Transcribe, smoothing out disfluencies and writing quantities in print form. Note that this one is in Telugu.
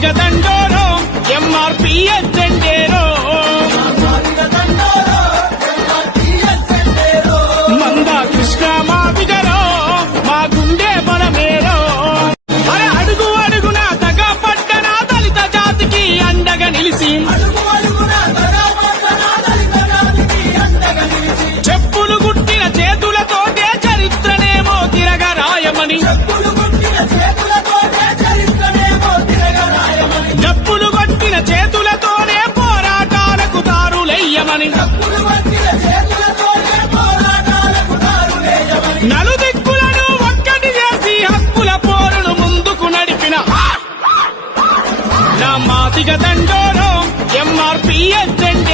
మాదిగ దండోరో ఎంఆర్పీఎస్ జెండేరో మంద కృష్ణ మాదిగరో మా గుండె బలమేరో అడుగు అడుగున తగ పట్టణ దళిత జాతికి అండగా నిలిసి చెప్పులు గుట్టిన చేతులతోటే చరిత్రనేమో తిరగరాయమని డప్పులు కొట్టిన చేతులతోనే పోరాటాలకు దారులెయ్యమని నలుదిక్కులను ఒక్కటి చేసి హక్కుల పోరును ముందుకు నడిపిన నా మాదిగ దండోరో ఎంఆర్పీఎస్ జెండా